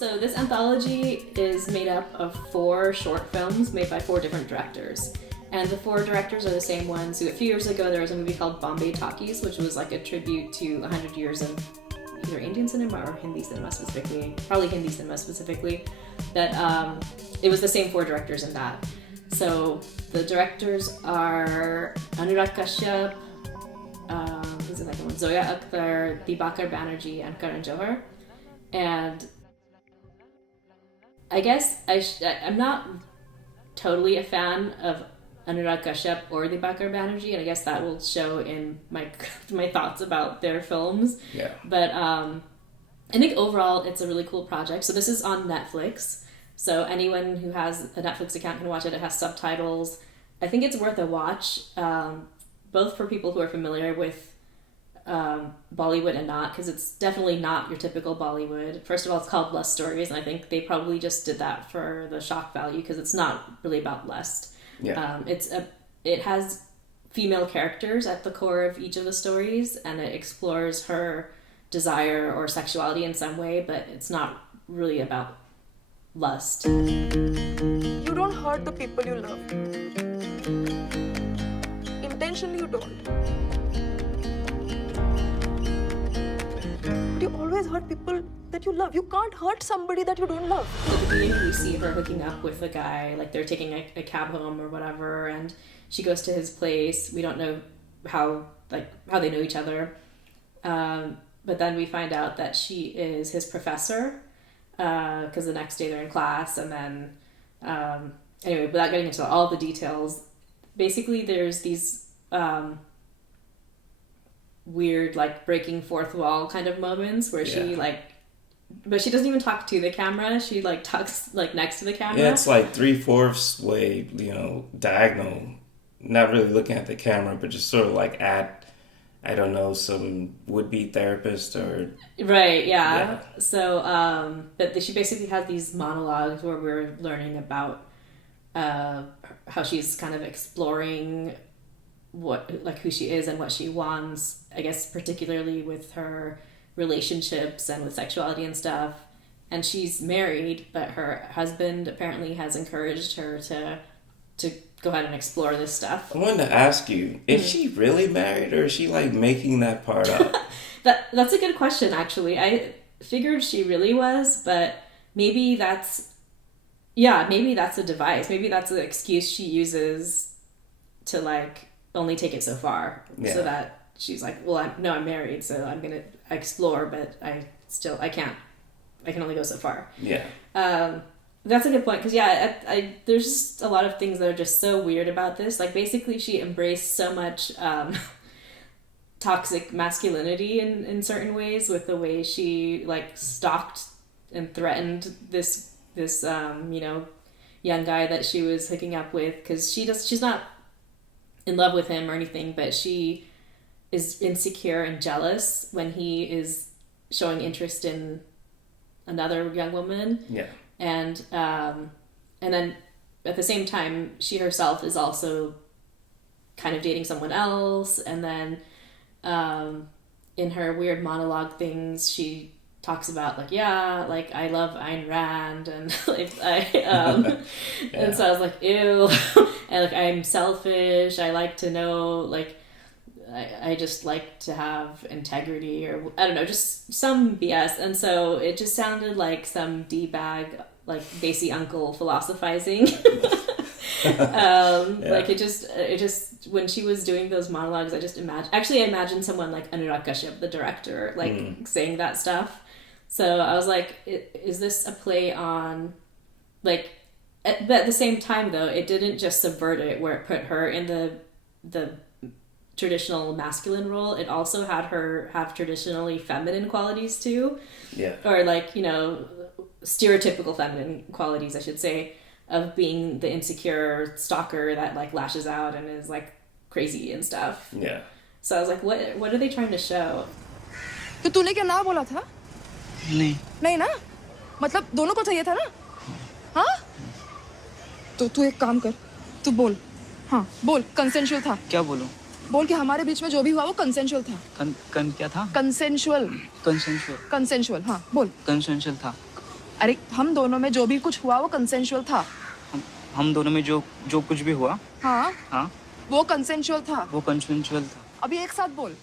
So this anthology is made up of 4 short films made by 4 different directors. And the 4 directors are the same ones who, a few years ago, there was a movie called Bombay Talkies, which was like a tribute to 100 years of either Indian cinema or Hindi cinema specifically, probably Hindi cinema specifically, that it was the same 4 directors in that. So the directors are Anurag Kashyap, who's the second one? Zoya Akhtar, Dibakar Banerjee, and Karan Johar. And I guess I'm not totally a fan of Anurag Kashyap or Dibakar Banerjee, and I guess that will show in my thoughts about their films. Yeah. But I think overall it's a really cool project. So this is on Netflix. So anyone who has a Netflix account can watch it. It has subtitles. I think it's worth a watch, both for people who are familiar with Bollywood and not, because it's definitely not your typical Bollywood. First of all, it's called Lust Stories, and I think they probably just did that for the shock value, because it's not really about lust. Yeah. It has female characters at the core of each of the stories, and it explores her desire or sexuality in some way, but it's not really about lust. You don't hurt the people you love. Intentionally you don't. But you always hurt people that you love. You can't hurt somebody that you don't love. At the beginning, we see her hooking up with a guy, like they're taking a cab home or whatever, and she goes to his place. We don't know how they know each other. But then we find out that she is his professor, because the next day they're in class, and then anyway, without getting into all the details, basically there's these weird, like, breaking fourth wall kind of moments where she but she doesn't even talk to the camera. She like talks like next to the camera. Yeah, it's like 3/4 way, diagonal, not really looking at the camera, but just sort of like at, I don't know, some would-be therapist or... Right, yeah. So, but she basically has these monologues where we're learning about how she's kind of exploring who she is and what she wants, I guess particularly with her relationships and with sexuality and stuff. And she's married, but her husband apparently has encouraged her to go ahead and explore this stuff. I wanted to ask you, is she really married, or is she like making that part up? That's a good question, actually. I figured she really was, but maybe that's a device. Maybe that's the excuse she uses to like only take it so far, so that she's like, well, I'm married, so I'm gonna explore, but I can only go so far. Yeah. That's a good point, because there's just a lot of things that are just so weird about this. Like, basically she embraced so much toxic masculinity in certain ways, with the way she like stalked and threatened this young guy that she was hooking up with, because she's not in love with him or anything, but she is insecure and jealous when he is showing interest in another young woman. Yeah. And then at the same time, she herself is also kind of dating someone else. And then in her weird monologue things, she talks about I love Ayn Rand, and and so I was like, ew, and I'm selfish. I like to know, I just like to have integrity, or I don't know, just some BS. And so it just sounded like some D-bag, Basie uncle philosophizing. It just when she was doing those monologues, I imagined someone like Anurag Kashyap, the director, saying that stuff. So I was like, is this a play on, but at the same time though, it didn't just subvert it where it put her in the traditional masculine role. It also had her have traditionally feminine qualities too. Yeah. Or stereotypical feminine qualities, I should say, of being the insecure stalker that lashes out and is crazy and stuff. Yeah. So I was like, what are they trying to show? तो तूने क्या ना बोला था? नहीं ना? मतलब दोनों को चाहिए था ना? हाँ? तो तू एक काम कर, तू बोल. हाँ, बोल, consensual था. क्या बोलूं? बोल कि हमारे बीच में जो भी हुआ वो consensual था. क्या था? Consensual. Consensual. Consensual. हाँ, बोल. Consensual था. अरे हम दोनों में जो भी कुछ हुआ वो कंसेंशुअल था. हम दोनों में जो जो कुछ भी हुआ हाँ हाँ वो कंसेंशुअल था. वो कंसेंशुअल था. अभी एक साथ बोल.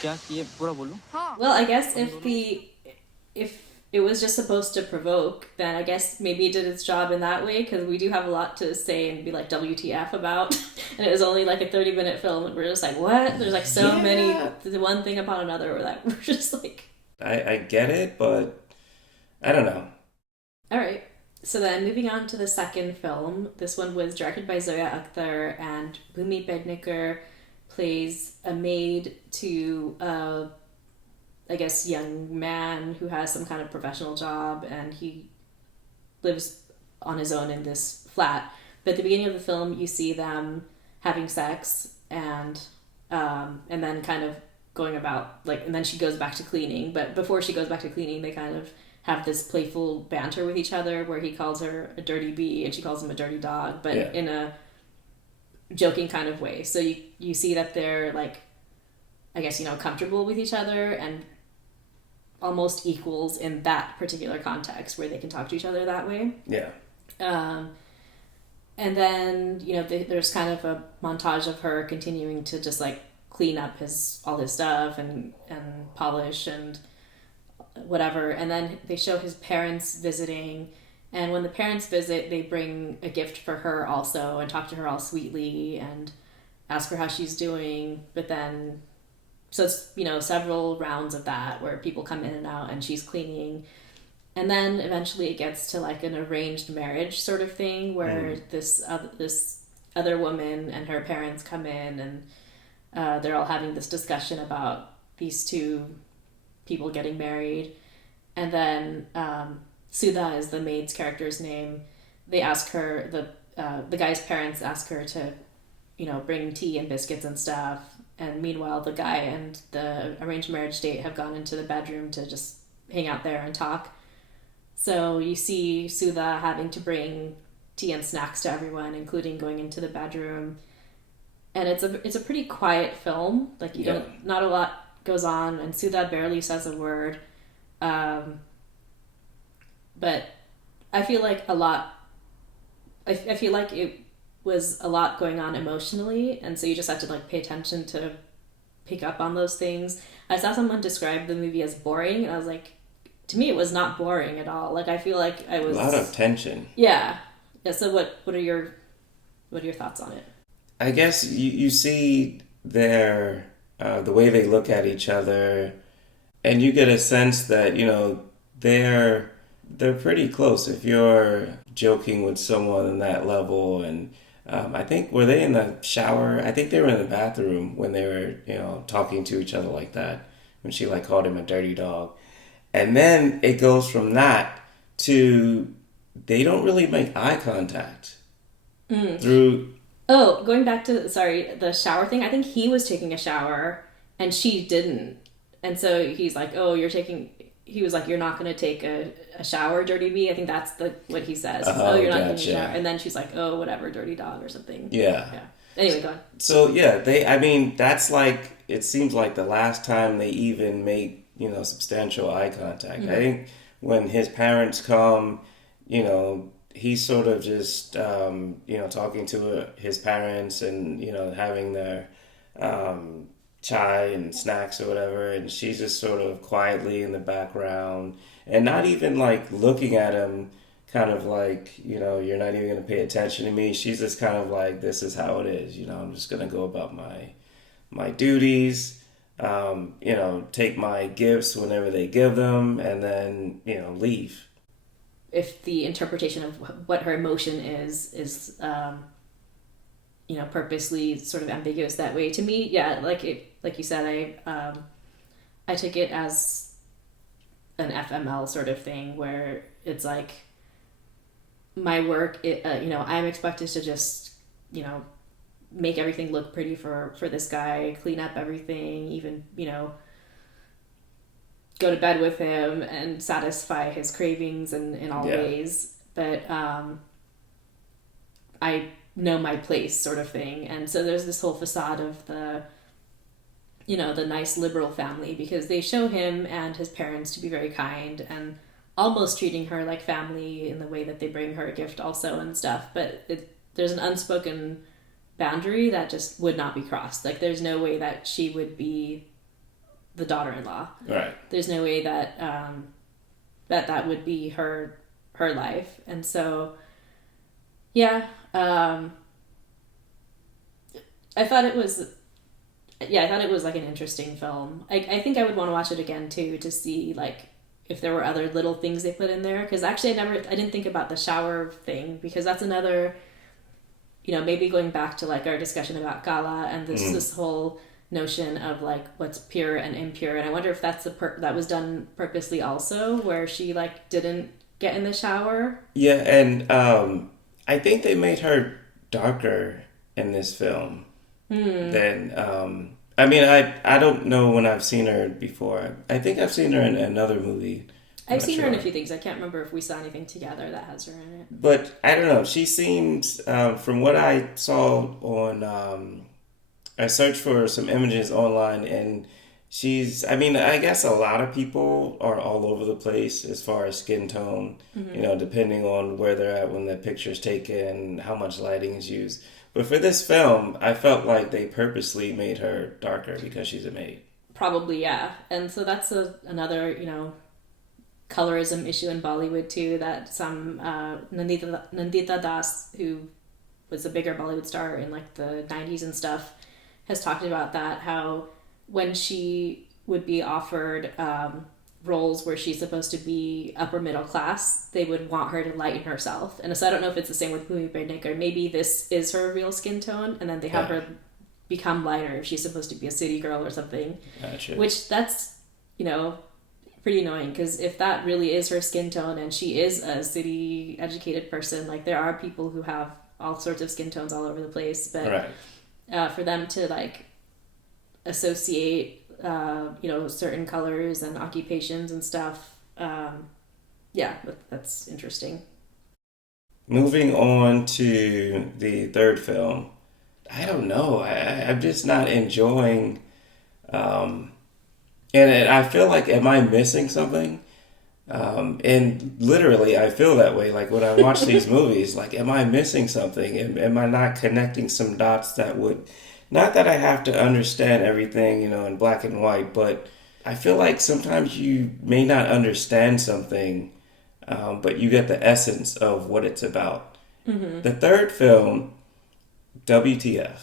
क्या ये पूरा बोलूं? हाँ. Well, I guess if it was just supposed to provoke, then I guess maybe it did its job in that way, because we do have a lot to say and be like WTF about. And it was only like a 30-minute film and we're just like, what? There's like so many, one thing upon another, or that we're just like, I get it, but I don't know. all right. So then moving on to the second film, this one was directed by Zoya Akhtar, and Bhumi Pednekar plays a maid to I guess young man who has some kind of professional job, and he lives on his own in this flat. But at the beginning of the film, you see them having sex, and then kind of going about like, and then she goes back to cleaning. But before she goes back to cleaning, they kind of have this playful banter with each other, where he calls her a dirty bee and she calls him a dirty dog, but in a joking kind of way. So you see that they're like, I guess, comfortable with each other and almost equals in that particular context where they can talk to each other that way. Yeah. And then, there's kind of a montage of her continuing to just like clean up all his stuff and polish and whatever. And then they show his parents visiting, and when the parents visit, they bring a gift for her also and talk to her all sweetly and ask her how she's doing. But then, so it's, several rounds of that where people come in and out and she's cleaning. And then eventually it gets to like an arranged marriage sort of thing where this other woman and her parents come in, and they're all having this discussion about these two people getting married. And then Sudha is the maid's character's name. They ask her, the guy's parents ask her to, bring tea and biscuits and stuff. And meanwhile, the guy and the arranged marriage date have gone into the bedroom to just hang out there and talk. So you see Sudha having to bring tea and snacks to everyone, including going into the bedroom. And it's a pretty quiet film. Like not a lot goes on, and Sudha barely says a word. But I feel like I feel like it was a lot going on emotionally, and so you just have to like pay attention to pick up on those things. I saw someone describe the movie as boring, and I was like, to me it was not boring at all. Like I feel like I was a lot of tension. Yeah. So what are your thoughts on it? I guess you see their the way they look at each other, and you get a sense that they're pretty close. If you're joking with someone on that level, and I think, were they in the shower? I think they were in the bathroom when they were talking to each other like that, when she like called him a dirty dog. And then it goes from that to they don't really make eye contact through. Oh, going back to the shower thing. I think he was taking a shower and she didn't, and so he's like, "Oh, you're taking." He was like, "You're not going to take a shower, dirty bee." I think that's what he says. Oh, you're not taking a shower, and then she's like, "Oh, whatever, dirty dog," or something. Yeah. Anyway, go on. So yeah, that's like, it seems like the last time they even make substantial eye contact. I think when his parents come, he's sort of just talking to his parents and having their chai and snacks or whatever, and she's just sort of quietly in the background and not even like looking at him, kind of like, you're not even going to pay attention to me. She's just kind of like, this is how it is, I'm just going to go about my duties, take my gifts whenever they give them, and then leave. If the interpretation of what her emotion is purposely sort of ambiguous that way, to me, like you said, I took it as an FML sort of thing, where it's like my work, I'm expected to just make everything look pretty for this guy, clean up everything, even go to bed with him and satisfy his cravings in all ways. But I know my place, sort of thing. And so there's this whole facade of the nice liberal family, because they show him and his parents to be very kind, and almost treating her like family in the way that they bring her a gift also and stuff. But there's an unspoken boundary that just would not be crossed. Like, there's no way that she would be the daughter-in-law. Right. There's no way that that would be her life. And so, yeah, I thought it was like an interesting film. I think I would want to watch it again too, to see like if there were other little things they put in there. Because actually I didn't think about the shower thing, because that's another, maybe going back to like our discussion about Gala and this whole notion of like what's pure and impure. And I wonder if that's that was done purposely also, where she like didn't get in the shower. Yeah, and I think they made her darker in this film than I mean, I don't know when I've seen her before. I think I've seen her in another movie. I've seen her in a few things. I can't remember if we saw anything together that has her in it. But I don't know. She seems, from what I saw on, I searched for some images online, and I guess a lot of people are all over the place as far as skin tone, depending on where they're at when the picture's taken, how much lighting is used. But for this film, I felt like they purposely made her darker because she's a maid. Probably, yeah. And so that's another, colorism issue in Bollywood too, that some Nandita Das, who was a bigger Bollywood star in like the 90s and stuff, has talked about that, how when she would be offered roles where she's supposed to be upper middle class, they would want her to lighten herself. And so I don't know if it's the same with Bhumi Pednekar, or maybe this is her real skin tone, and then they have her become lighter if she's supposed to be a city girl or something. Gotcha. Which that's, pretty annoying, because if that really is her skin tone and she is a city educated person, like there are people who have all sorts of skin tones all over the place, but for them to like associate certain colors and occupations and stuff, that's interesting. Moving on to the third film, I don't know. I'm just not enjoying. And I feel like, am I missing something? And literally, I feel that way. Like when I watch these movies, like, am I missing something? Am I not connecting some dots that would, not that I have to understand everything, in black and white, but I feel like sometimes you may not understand something, but you get the essence of what it's about. Mm-hmm. The third film, WTF.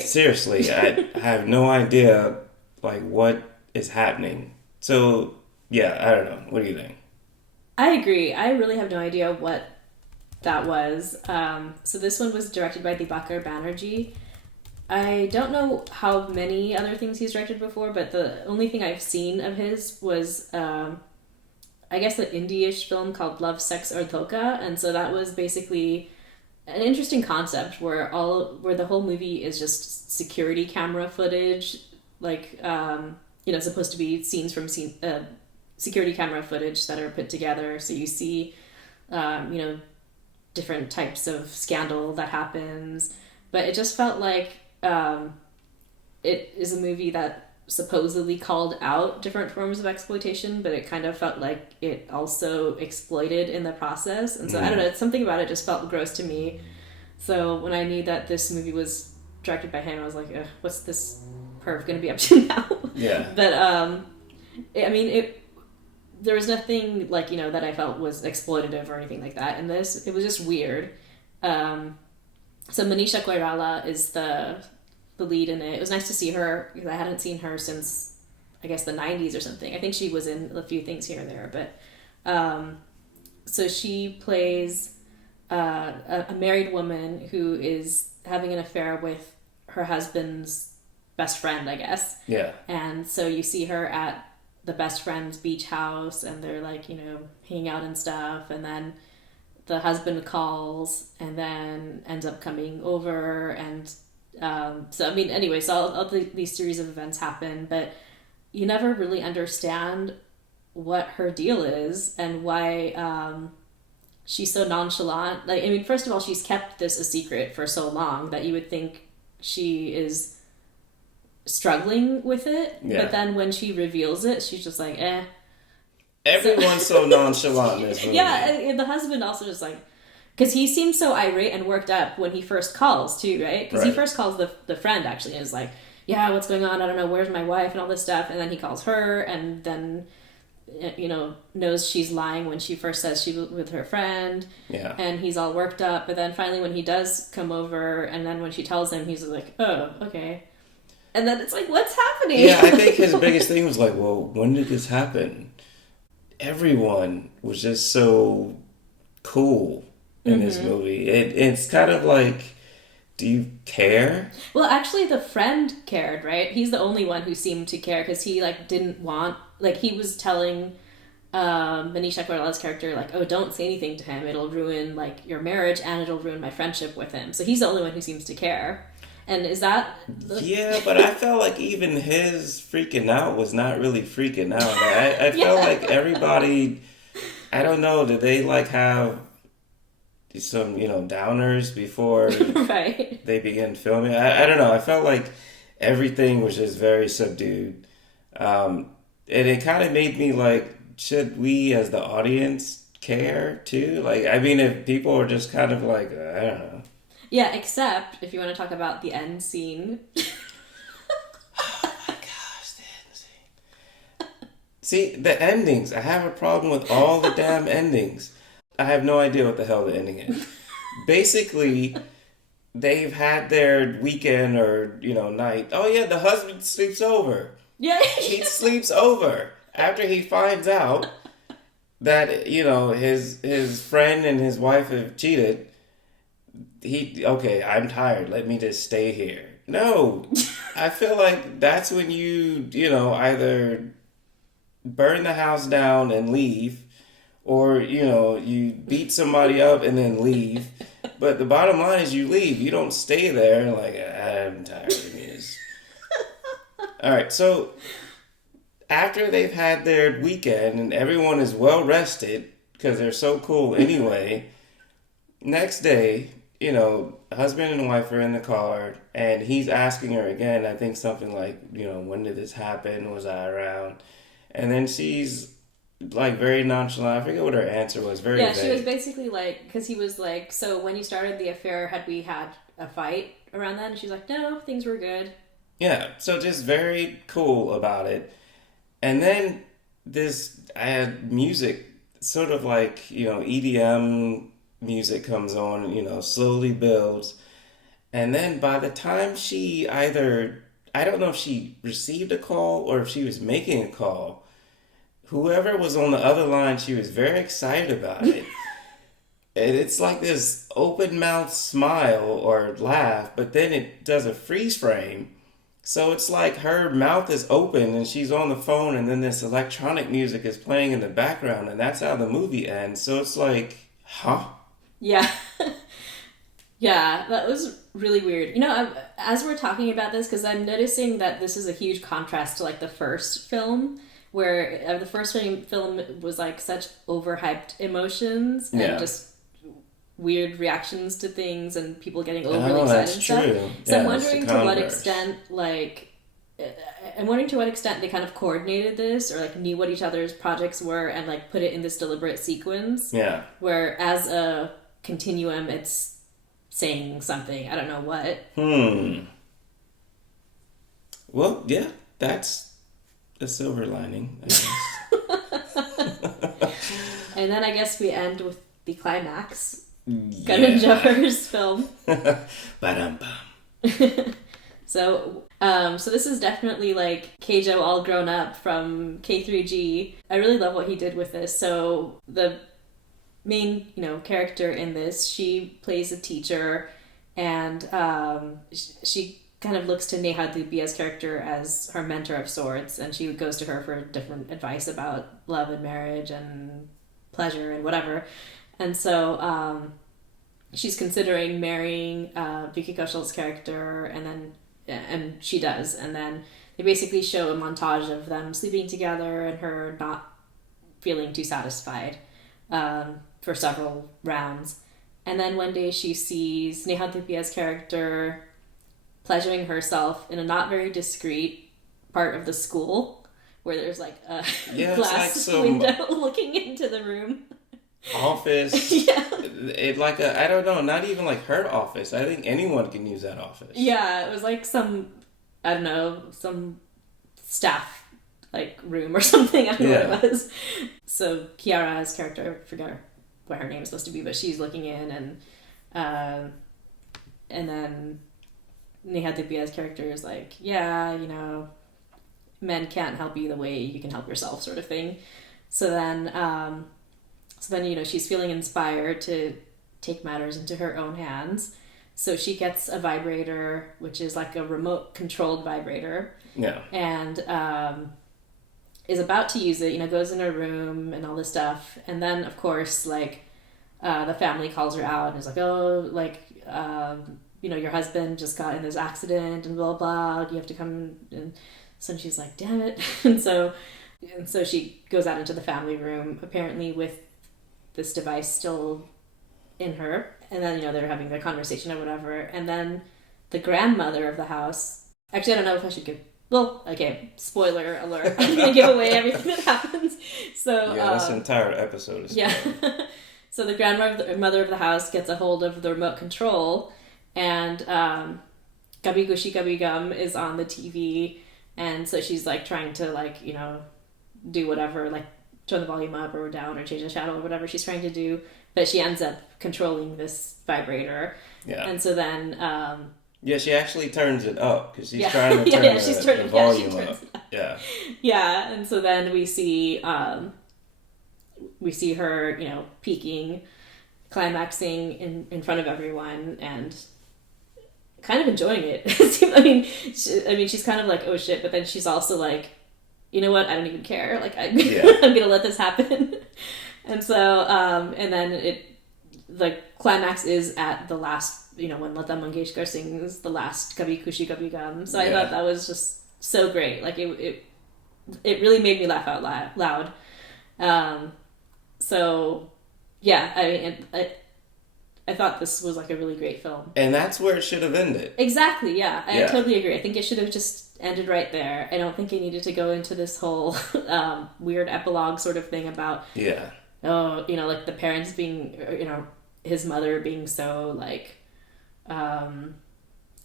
Seriously, I have no idea, like, what is happening. So, yeah, I don't know. What do you think? I agree. I really have no idea what that was. So this one was directed by Dibakar Banerjee. I don't know how many other things he's directed before, but the only thing I've seen of his was, I guess, an indie-ish film called Love, Sex or Dhoka. And so that was basically an interesting concept where the whole movie is just security camera footage, like, supposed to be scenes from security camera footage that are put together. So you see, different types of scandal that happens. But it just felt like it is a movie that supposedly called out different forms of exploitation, but it kind of felt like it also exploited in the process. And so I don't know, something about it just felt gross to me. So when I knew that this movie was directed by him, I was like, what's this perv gonna be up to now? Yeah. But there was nothing like, that I felt was exploitative or anything like that in this. It was just weird. So Manisha Koirala is the lead in it. It was nice to see her, because I hadn't seen her since, I guess, the 90s or something. I think she was in a few things here and there. But so she plays a married woman who is having an affair with her husband's best friend, I guess. Yeah. And so you see her at the best friend's beach house, and they're like, hanging out and stuff. And then the husband calls and then ends up coming over. And all these series of events happen, but you never really understand what her deal is and why she's so nonchalant. Like, first of all, she's kept this a secret for so long that you would think she is struggling with it. Yeah. But then when she reveals it, she's just like, eh. Everyone's so nonchalant in this movie. Yeah, and the husband also just like, because he seems so irate and worked up when he first calls too, right? Because he Right. first calls the friend actually and is like, yeah, what's going on? I don't know, where's my wife and all this stuff. And then he calls her and then, knows she's lying when she first says she was with her friend. Yeah. And he's all worked up. But then finally when he does come over and then when she tells him, he's like, oh, okay. And then it's like, what's happening? Yeah, I think his biggest thing was like, well, when did this happen? Everyone was just so cool in this movie. It's kind of like, do you care? Well, actually, the friend cared, right? He's the only one who seemed to care because he like didn't want he was telling Manisha Koirala's character like, oh, don't say anything to him. It'll ruin like your marriage and it'll ruin my friendship with him. So he's the only one who seems to care. And is that Yeah, but I felt like even his freaking out was not really freaking out. I felt like everybody, I don't know, did they like have some, downers before right? they begin filming? I don't know. I felt like everything was just very subdued. And it kind of made me like, should we as the audience care too? Like, I mean, if people are just kind of like, I don't know. Yeah, except if you want to talk about the end scene. Oh my gosh, the end scene. See, the endings. I have a problem with all the damn endings. I have no idea what the hell the ending is. Basically, they've had their weekend or, night. Oh yeah, the husband sleeps over. Yeah. He sleeps over after he finds out that, his friend and his wife have cheated. Okay, I'm tired. Let me just stay here. No, I feel like that's when you either burn the house down and leave, or, you beat somebody up and then leave. But the bottom line is you leave. You don't stay there like, I'm tired of this. All right, so after they've had their weekend and everyone is well rested because they're so cool anyway, next day, husband and wife are in the car, and he's asking her again, I think something like, when did this happen? Was I around? And then she's, like, very nonchalant. I forget what her answer was. Very Yeah, vague. she was basically like, because he was like, so when you started the affair, had we had a fight around then? And she's like, no, things were good. Yeah, so just very cool about it. And then I had music, sort of like, EDM music comes on, slowly builds. And then by the time she I don't know if she received a call or if she was making a call, whoever was on the other line, she was very excited about it. And it's like this open mouth smile or laugh, but then it does a freeze frame. So it's like her mouth is open and she's on the phone, and then this electronic music is playing in the background, and that's how the movie ends. So it's like, huh? Yeah. Yeah, that was really weird. As we're talking about this, because I'm noticing that this is a huge contrast to like the first film, where the first film was like such overhyped emotions and Yeah. just weird reactions to things and people getting overly Oh, excited that's and stuff. true. So I'm Yeah, wondering it's the to what converse. extent I'm wondering to what extent they kind of coordinated this or like knew what each other's projects were and like put it in this deliberate sequence. Yeah. Where as a continuum it's saying something. I don't know what. Well, yeah, that's a silver lining, I guess. And then I guess we end with the climax. Karan Johar's film. Ba-dum-bum. So this is definitely like Keijo all grown up from K3G. I really love what he did with this. So the main, character in this, she plays a teacher, and she kind of looks to Neha Dupia's character as her mentor of sorts, and she goes to her for different advice about love and marriage and pleasure and whatever. And so she's considering marrying Vicky Kaushal's character, and she does. And then they basically show a montage of them sleeping together and her not feeling too satisfied for several rounds. And then one day she sees Neha Dupia's character pleasuring herself in a not very discreet part of the school where there's like a Yeah, glass it's like some window looking into the room. office. Yeah. It like a, I don't know, not even like her office. I think anyone can use that office. Yeah, it was like some, I don't know, some staff like room or something. I don't know what it was. So Kiara's character, I forgot what her name is supposed to be, but she's looking in, and then Neha character is like, yeah, you know, men can't help you the way you can help yourself, sort of thing. So then you know, she's feeling inspired to take matters into her own hands. So she gets a vibrator, which is like a remote controlled vibrator. Yeah. And is about to use it, you know, goes in her room and all this stuff. And then, of course, like, the family calls her out and is like, oh, like, you know, your husband just got in this accident and blah, blah, you have to come. And so she's like, damn it. And so she goes out into the family room, apparently with this device still in her. And then, you know, they're having their conversation or whatever. And then the grandmother of the house, actually, I don't know if I should give, well, okay, spoiler alert. I'm going to give away everything that happens. So yeah, this entire episode is yeah. So the grandmother of the house gets a hold of the remote control, and Gabi Gushi Gabi Gum is on the TV, and so she's like trying to, like, you know, do whatever, like turn the volume up or down or change the channel or whatever she's trying to do, but she ends up controlling this vibrator. Yeah. And so then yeah, she actually turns it up because she's trying to turn the volume up. Yeah. Yeah, and so then we see her, you know, peaking, climaxing in front of everyone, and kind of enjoying it. I mean, she's kind of like, oh shit, but then she's also like, you know what? I don't even care. Like, I'm gonna let this happen. And so, and then the climax is at the last, you know, when Lata Mangeshkar sings the last Kabhi Khushi Kabhi Gum. So I thought that was just so great. Like, it really made me laugh out loud. So yeah, I mean, I thought this was like a really great film. And that's where it should have ended. Exactly, yeah. I totally agree. I think it should have just ended right there. I don't think it needed to go into this whole weird epilogue sort of thing about, oh, you know, like the parents being, you know, his mother being so, like,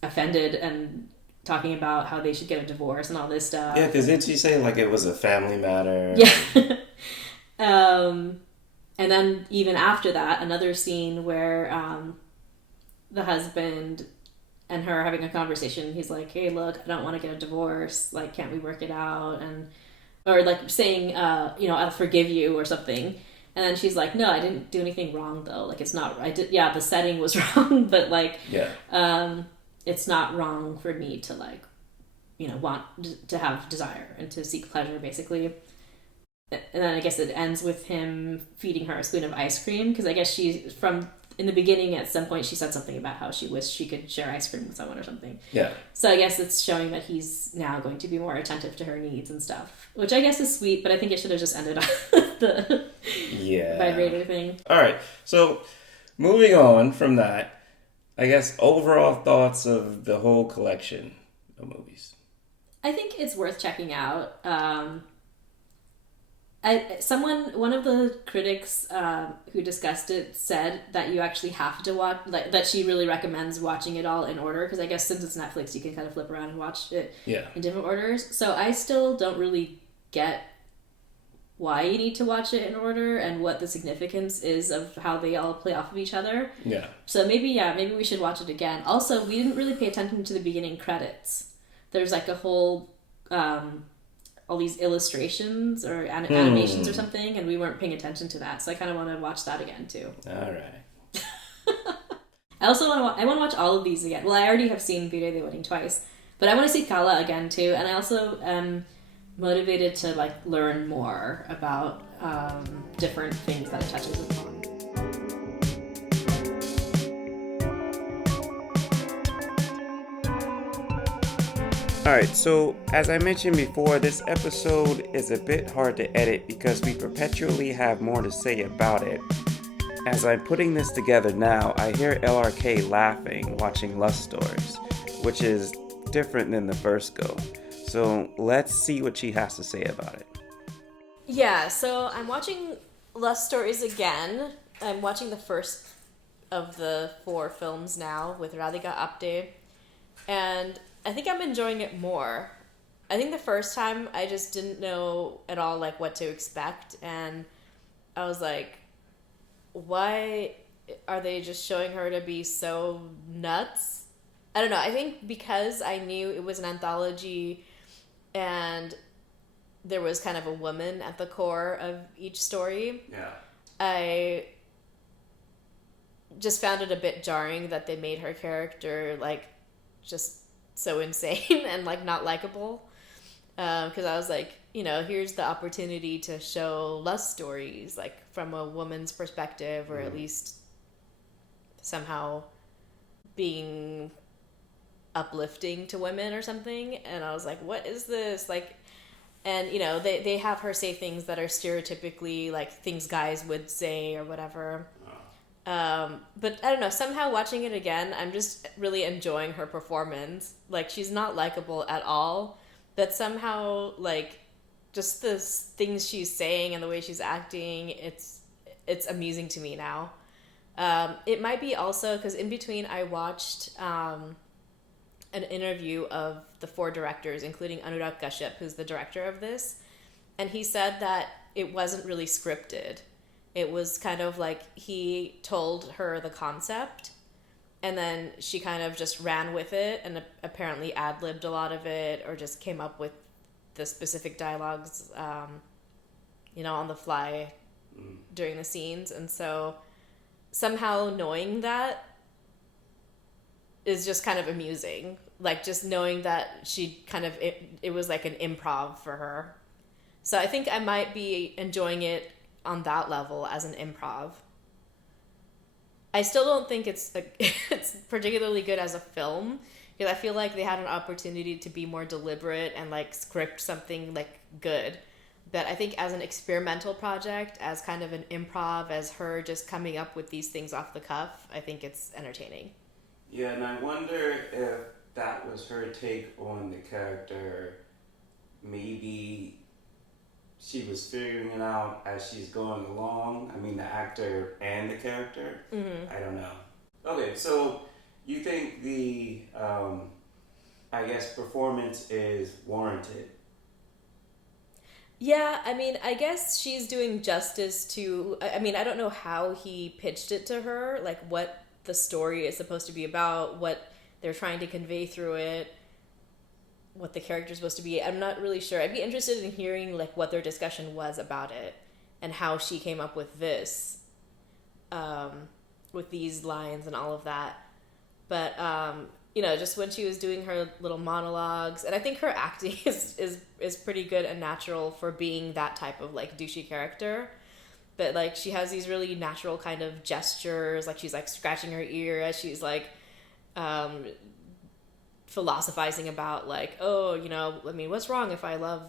offended and talking about how they should get a divorce and all this stuff. Yeah, because didn't she say, like, it was a family matter? Yeah. And then even after that, another scene where the husband and her having a conversation, he's like, hey, look, I don't want to get a divorce. Like, can't we work it out? Or like saying, you know, I'll forgive you or something. And then she's like, no, I didn't do anything wrong though. Like, it's not, the setting was wrong, but like, it's not wrong for me to, like, you know, want to have desire and to seek pleasure, basically. And then I guess it ends with him feeding her a spoon of ice cream, because I guess in the beginning at some point she said something about how she wished she could share ice cream with someone or something. Yeah. So I guess it's showing that he's now going to be more attentive to her needs and stuff, which I guess is sweet, but I think it should have just ended on the vibrator thing. All right. So moving on from that, I guess overall thoughts of the whole collection of movies. I think it's worth checking out. One of the critics who discussed it said that you actually have to watch, like, that she really recommends watching it all in order, because I guess since it's Netflix, you can kind of flip around and watch it in different orders. So I still don't really get why you need to watch it in order and what the significance is of how they all play off of each other. Yeah. So maybe we should watch it again. Also, we didn't really pay attention to the beginning credits. There's like a whole all these illustrations or animations or something, and we weren't paying attention to that, so I kind of want to watch that again too. All right. I also want to watch all of these again. Well, I already have seen Vire the Wedding twice, but I want to see Kala again too, and I also am motivated to, like, learn more about different things that it touches upon. Alright, so as I mentioned before, this episode is a bit hard to edit because we perpetually have more to say about it. As I'm putting this together now, I hear LRK laughing watching Lust Stories, which is different than the first go. So let's see what she has to say about it. Yeah, so I'm watching Lust Stories again. I'm watching the first of the 4 films now with Radhika Apte, and I think I'm enjoying it more. I think the first time I just didn't know at all like what to expect, and I was like, why are they just showing her to be so nuts? I don't know. I think because I knew it was an anthology and there was kind of a woman at the core of each story. Yeah. I just found it a bit jarring that they made her character like just so insane and like not likable. Because I was like, here's the opportunity to show lust stories like from a woman's perspective, or at least somehow being uplifting to women or something. And I was like, what is this? Like, and they have her say things that are stereotypically like things guys would say or whatever. But I don't know, somehow watching it again, I'm just really enjoying her performance. Like, she's not likable at all, but somehow like just the things she's saying and the way she's acting, it's amusing to me now. It might be also because in between I watched an interview of the 4 directors, including Anurag Kashyap, who's the director of this, and he said that it wasn't really scripted. It was kind of like he told her the concept, and then she kind of just ran with it and apparently ad-libbed a lot of it, or just came up with the specific dialogues, on the fly during the scenes. And so somehow knowing that is just kind of amusing. Like, just knowing that she kind of, it was like an improv for her. So I think I might be enjoying it on that level as an improv. I still don't think it's particularly good as a film, because I feel like they had an opportunity to be more deliberate and like script something like good. But I think as an experimental project, as kind of an improv, as her just coming up with these things off the cuff, I think it's entertaining. Yeah, and I wonder if that was her take on the character. Maybe she was figuring it out as she's going along. I mean, the actor and the character. Mm-hmm. I don't know. Okay, so you think the, performance is warranted? Yeah, I mean, I guess she's doing justice to... I mean, I don't know how he pitched it to her, like what the story is supposed to be about, what they're trying to convey through it, what the character's supposed to be. I'm not really sure. I'd be interested in hearing like what their discussion was about it and how she came up with this, with these lines and all of that. But just when she was doing her little monologues, and I think her acting is pretty good and natural for being that type of like douchey character. But like she has these really natural kind of gestures, like she's like scratching her ear as she's like philosophizing about like, what's wrong if I love,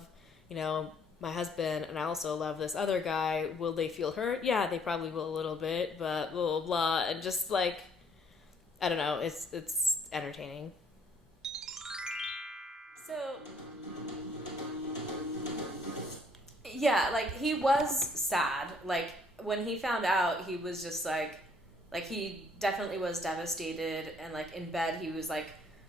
my husband and I also love this other guy? Will they feel hurt? Yeah, they probably will a little bit, but blah, blah, blah. And just like, I don't know, it's entertaining. So, yeah, like he was sad. Like when he found out, he was just like he definitely was devastated, and like in bed he was like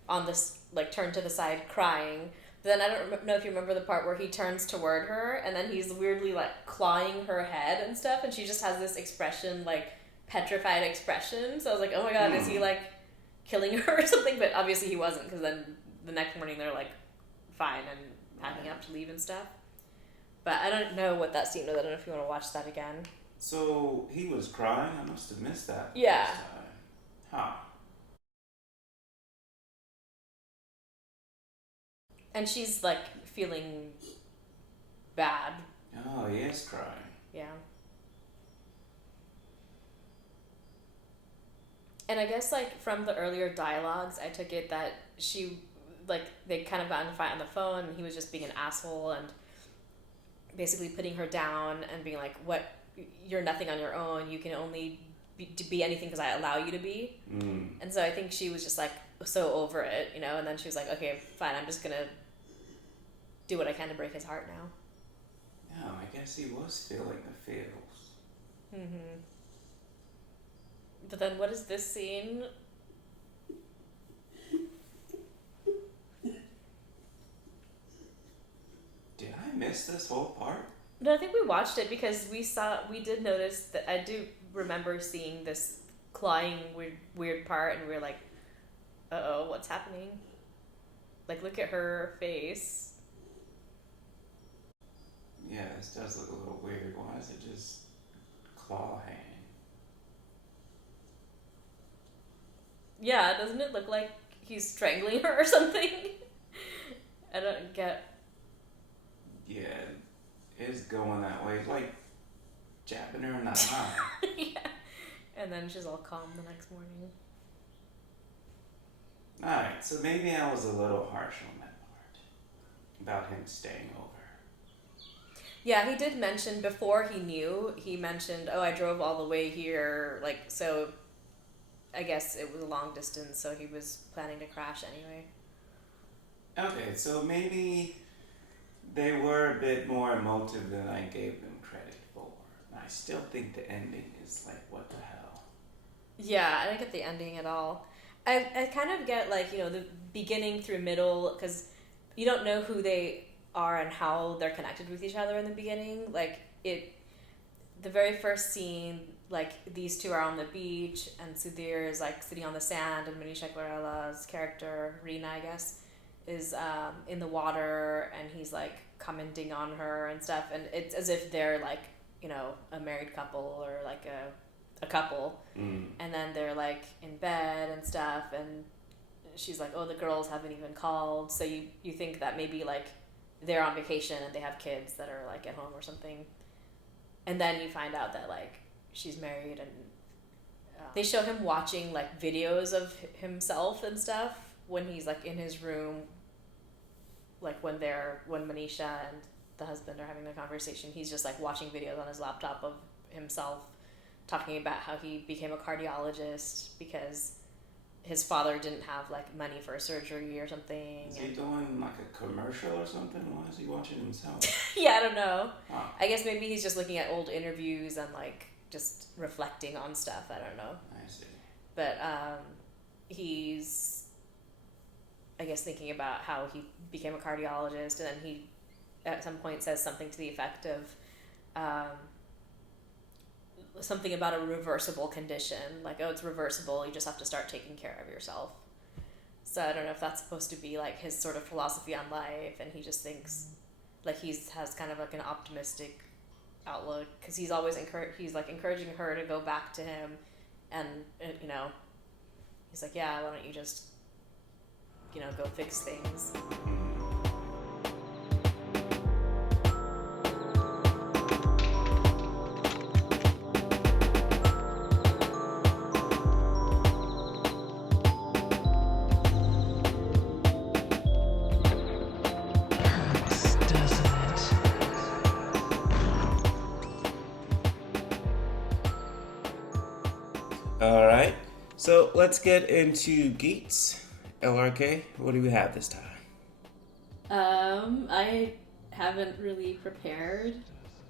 on this, like turned to the side crying. But then I don't know if you remember the part where he turns toward her and then he's weirdly like clawing her head and stuff, and she just has this expression, like petrified expression. So I was like, oh my god, is he like killing her or something? But obviously he wasn't, because then the next morning they're like fine and packing up to leave and stuff. But I don't know what that scene was. I don't know if you want to watch that again. So he was crying? I must have missed that. Yeah. Huh. And she's like feeling bad. Oh, he is crying. Yeah. And I guess like from the earlier dialogues, I took it that she, like, they kind of got in a fight on the phone and he was just being an asshole and basically putting her down and being like, what, you're nothing on your own, you can only be anything because I allow you to be. And so I think she was just like so over it, and then she was like, okay, fine, I'm just gonna do what I can to break his heart now. No, I guess he was feeling the feels. Mm-hmm. But then what is this scene? Did I miss this whole part? No, I think we watched it because we did notice that I do remember seeing this clawing weird part, and we were like, uh-oh, what's happening? Like, look at her face. Yeah, this does look a little weird. Why is it just claw hand? Yeah, doesn't it look like he's strangling her or something? I don't get... Yeah, it's going that way. It's like jabbing her in the eye. Yeah. And then she's all calm the next morning. Alright, so maybe I was a little harsh on that part. About him staying over. Yeah, he did mention, before he knew, he mentioned, oh, I drove all the way here, like, so I guess it was a long distance, so he was planning to crash anyway. Okay, so maybe they were a bit more emotive than I gave them credit for. I still think the ending is like, what the hell? Yeah, I didn't get the ending at all. I kind of get, like, you know, the beginning through middle, because you don't know who they are and how they're connected with each other in the beginning. Like, the very first scene, like, these two are on the beach, and Sudhir is, like, sitting on the sand, and Manisha Koirala's character, Reena, I guess, is in the water, and he's, like, commenting on her and stuff, and it's as if they're, like, you know, a married couple or, like, a couple, and then they're, like, in bed and stuff, and she's like, oh, the girls haven't even called, so you think that maybe, like, they're on vacation and they have kids that are, like, at home or something, and then you find out that, like, she's married, and they show him watching, like, videos of himself and stuff when he's, like, in his room, like, when Manisha and the husband are having the conversation, he's just, like, watching videos on his laptop of himself talking about how he became a cardiologist because his father didn't have, like, money for surgery or something. Is he doing, like, a commercial or something? Why is he watching himself? Yeah, I don't know. Huh. I guess maybe he's just looking at old interviews and, like, just reflecting on stuff. I don't know. I see. But he's, I guess, thinking about how he became a cardiologist, and then he at some point says something to the effect of something about a reversible condition, like, oh, it's reversible, you just have to start taking care of yourself. So I don't know if that's supposed to be, like, his sort of philosophy on life, and he just thinks, like, has kind of, like, an optimistic outlook, because he's always encouraging her to go back to him, and, you know, he's like, yeah, why don't you just, you know, go fix things. Alright, so let's get into Geets. LRK, what do we have this time? I haven't really prepared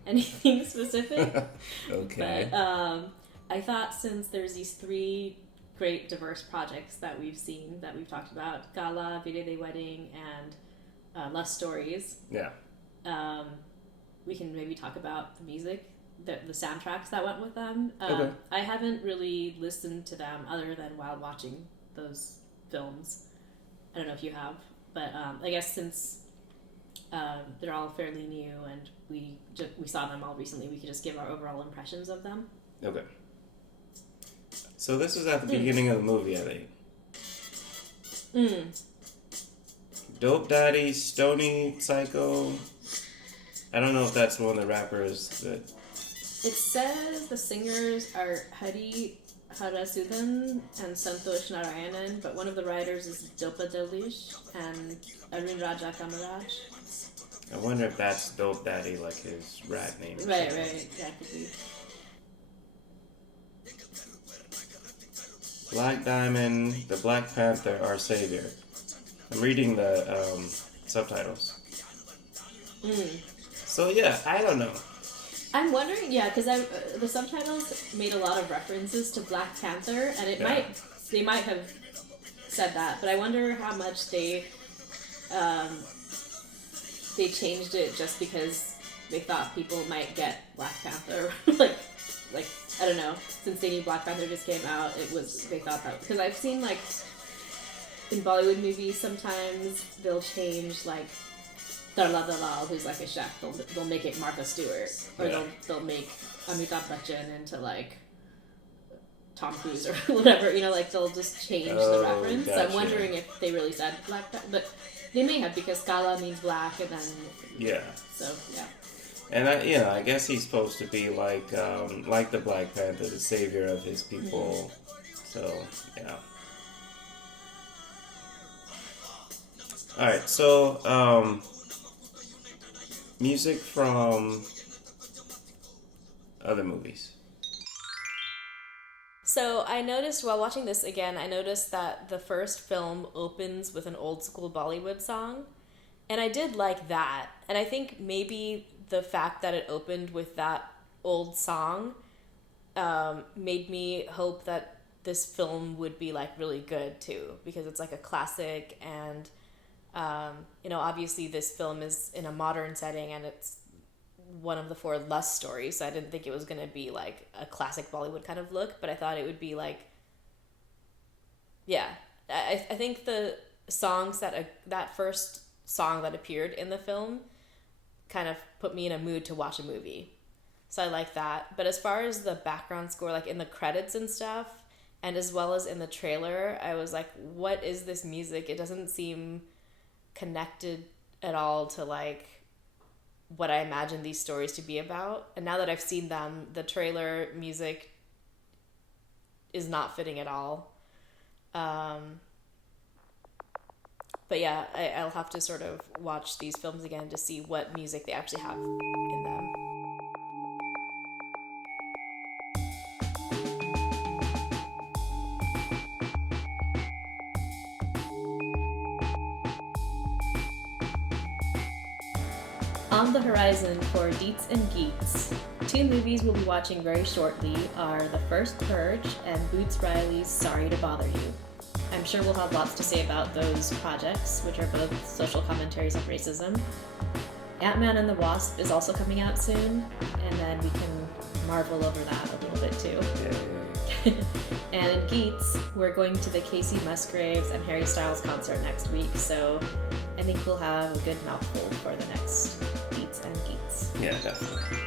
anything specific. Okay. But I thought, since there's these three great diverse projects that we've seen, that we've talked about, Gala, Video Day Wedding, and Love Stories, Yeah. we can maybe talk about the music, the soundtracks that went with them. Okay. I haven't really listened to them other than while watching those films. I don't know if you have, but I guess since they're all fairly new and we saw them all recently, we could just give our overall impressions of them. Okay. So this was at the beginning of the movie, I think. Dope Daddy, Stony Psycho. I don't know if that's one of the rappers that... It says the singers are Hari Harasuthan and Santosh Narayanan, but one of the writers is Dopa Delish and Arun Raja Kamaraj. I wonder if that's Dope Daddy, like his rap name. Right, that could be. Black Diamond, the Black Panther, our savior. I'm reading the subtitles. So yeah, I don't know. I'm wondering, yeah, because the subtitles made a lot of references to Black Panther, and they might have said that, but I wonder how much they changed it just because they thought people might get Black Panther, like I don't know, since they knew Black Panther just came out, they thought that, because I've seen like in Bollywood movies sometimes they'll change like Darla Dalal, who's like a chef, they'll make it Martha Stewart, or they'll make Amitabh Bachchan into like Tom Cruise or whatever, you know, like they'll just change the reference. Gotcha. So I'm wondering if they really said Black Panther, but they may have, because Kala means black, and then so yeah. And I guess he's supposed to be like the Black Panther, the savior of his people. So yeah. All right, so music from other movies. So I noticed while watching this again, that the first film opens with an old school Bollywood song. And I did like that. And I think maybe the fact that it opened with that old song made me hope that this film would be like really good too. Because it's like a classic, and obviously this film is in a modern setting, and it's one of the 4 Lust stories, so I didn't think it was going to be like a classic Bollywood kind of look, but I thought it would be like, I think the songs that first song that appeared in the film kind of put me in a mood to watch a movie, so I like that. But as far as the background score, like in the credits and stuff, and as well as in the trailer, I was like, what is this music? It doesn't seem connected at all to like what I imagine these stories to be about. And now that I've seen them, the trailer music is not fitting at all. But yeah, I'll have to sort of watch these films again to see what music they actually have in them. On the horizon for Deets and Geets, 2 movies we'll be watching very shortly are The First Purge and Boots Riley's Sorry to Bother You. I'm sure we'll have lots to say about those projects, which are both social commentaries of racism. Ant-Man and the Wasp is also coming out soon, and then we can marvel over that a little bit too. Yeah. And in Geets, we're going to the Casey Musgraves and Harry Styles concert next week, so I think we'll have a good mouthful for the next Deets and Geets. Yeah, definitely.